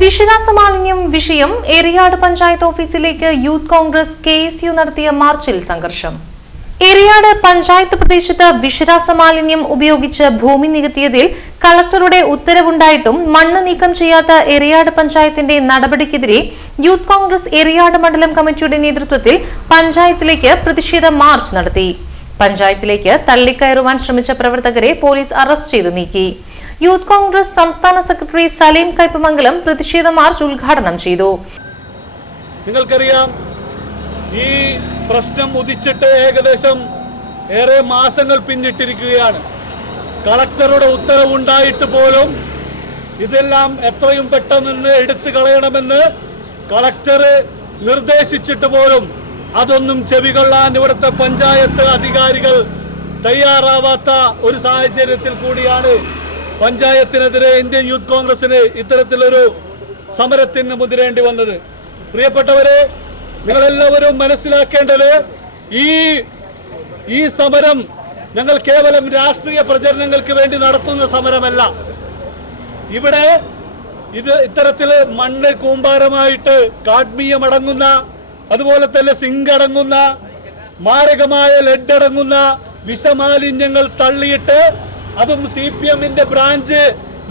വിഷരാസമാലിന്യം വിഷയം എറിയാട് പഞ്ചായത്ത് ഓഫീസിലേക്ക് youth Congress KSU നടത്തിയ മാർച്ചിൽ സംഘർഷം. എറിയാട് പഞ്ചായത്ത് പ്രദേശത്ത് വിഷരാസമാലിന്യം ഉപയോഗിച്ച് ഭൂമി നികത്തിയതിൽ കളക്ടറുടെ ഉത്തരവുണ്ടായിട്ടും മണ്ണ് നീക്കം ചെയ്യാത്ത എറിയാട് പഞ്ചായത്തിന്റെ നടപടിക്കെതിരെ യൂത്ത് കോൺഗ്രസ് എറിയാട് മണ്ഡലം കമ്മിറ്റിയുടെ നേതൃത്വത്തിൽ പഞ്ചായത്തിലേക്ക് പ്രതിഷേധ മാർച്ച് നടത്തി. പഞ്ചായത്തിലേക്ക് തള്ളിക്കയറുവാൻ ശ്രമിച്ച പ്രവർത്തകരെ പോലീസ് അറസ്റ്റ് ചെയ്തു നീക്കി. യൂത്ത് കോൺഗ്രസ് സംസ്ഥാന സെക്രട്ടറി സലീം കൈപ്പമംഗലം പ്രതിഷേധ മാർച്ച് ഉദ്ഘാടനം ചെയ്തു. നിങ്ങൾക്കറിയാം, ഈ പ്രശ്നം ഉദിച്ചിട്ട് ഏകദേശം ഏറെ മാസങ്ങൾ പിന്നിട്ടിരിക്കുകയാണ്. കളക്ടറുടെ ഉത്തരവുണ്ടായിട്ട് പോലും ഇതെല്ലാം എത്രയും പെട്ടെന്ന് എടുത്തു കളയണമെന്ന് കളക്ടർ നിർദ്ദേശിച്ചിട്ട് പോലും അതൊന്നും ചെവികൊള്ളാൻ ഇവിടുത്തെ പഞ്ചായത്ത് അധികാരികൾ തയ്യാറാവാത്ത ഒരു സാഹചര്യത്തിൽ കൂടിയാണ് പഞ്ചായത്തിനെതിരെ ഇന്ത്യൻ യൂത്ത് കോൺഗ്രസിന് ഇത്തരത്തിലൊരു സമരത്തിന് മുതിരേണ്ടി വന്നത്. പ്രിയപ്പെട്ടവരെ, നിങ്ങളെല്ലാവരും മനസ്സിലാക്കേണ്ടത് ഈ സമരം ഞങ്ങൾ കേവലം രാഷ്ട്രീയ പ്രചരണങ്ങൾക്ക് വേണ്ടി നടത്തുന്ന സമരമല്ല. ഇവിടെ ഇത്തരത്തിൽ മണ്ണ് കൂമ്പാരമായിട്ട് കാഡ്മിയം അടങ്ങുന്ന, അതുപോലെ തന്നെ സിങ്ക് അടങ്ങുന്ന, മാരകമായ ലെഡ് അടങ്ങുന്ന വിഷമാലിന്യങ്ങൾ തള്ളിയിട്ട് അതും CPM-ന്റെ ബ്രാഞ്ച്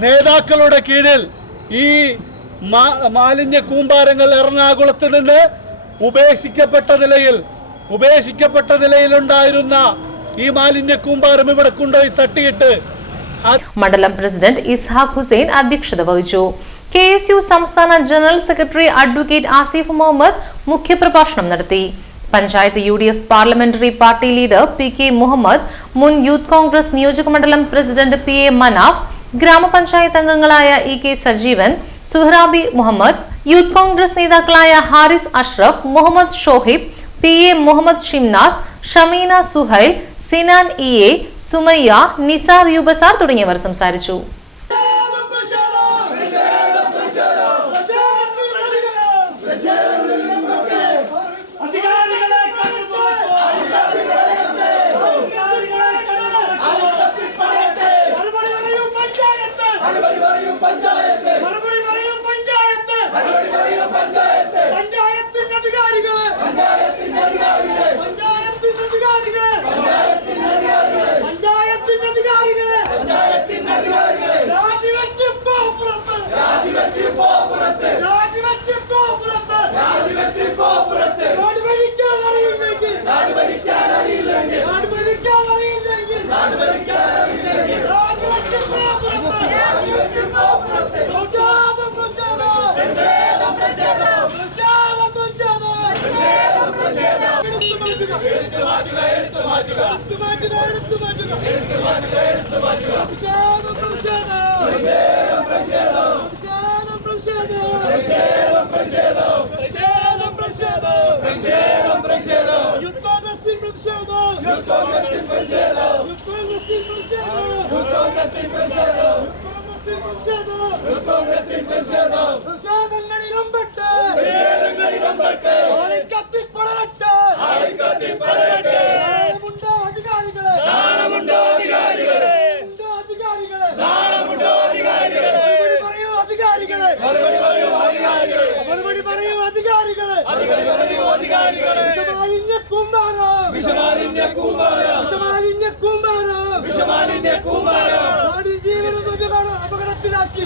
നേതാക്കളുടെ കീഴിൽ ഈ മാലിന്യ കൂമ്പാരങ്ങൾ എറണാകുളത്ത് നിന്ന് ഉപേക്ഷിക്കപ്പെട്ട നിലയിലുണ്ടായിരുന്ന ഈ മാലിന്യ കൂമ്പാരം ഇവിടെ കൊണ്ടുപോയി തട്ടിയിട്ട് മണ്ഡലം പ്രസിഡന്റ് ഇസ്ഹാഖ് ഹുസൈൻ അധ്യക്ഷത വഹിച്ചു. KSU സംസ്ഥാന general secretary advocate Asif Muhammad മുഖ്യപ്രഭാഷണം നടത്തി. Panchayat UDF parliamentary party leader PK Muhammad, മുൻ യൂത്ത് കോൺഗ്രസ് നിയോജക മണ്ഡലം പ്രസിഡന്റ് PA മനാഫ്, ഗ്രാമപഞ്ചായത്ത് അംഗങ്ങളായ EK സജീവൻ, സുഹ്റാബി മുഹമ്മദ്, യൂത്ത് കോൺഗ്രസ് നേതാക്കളായ ഹാരിസ് അഷ്റഫ്, മുഹമ്മദ് ഷോഹിബ്, PA മുഹമ്മദ് ഷിംനാസ്, ഷമീന സുഹൈൽ, സിനാൻ EA, സുമയ്യ, നിസാർ യുബസാർ തുടങ്ങിയവർ സംസാരിച്ചു. അപകടത്തിലാക്കി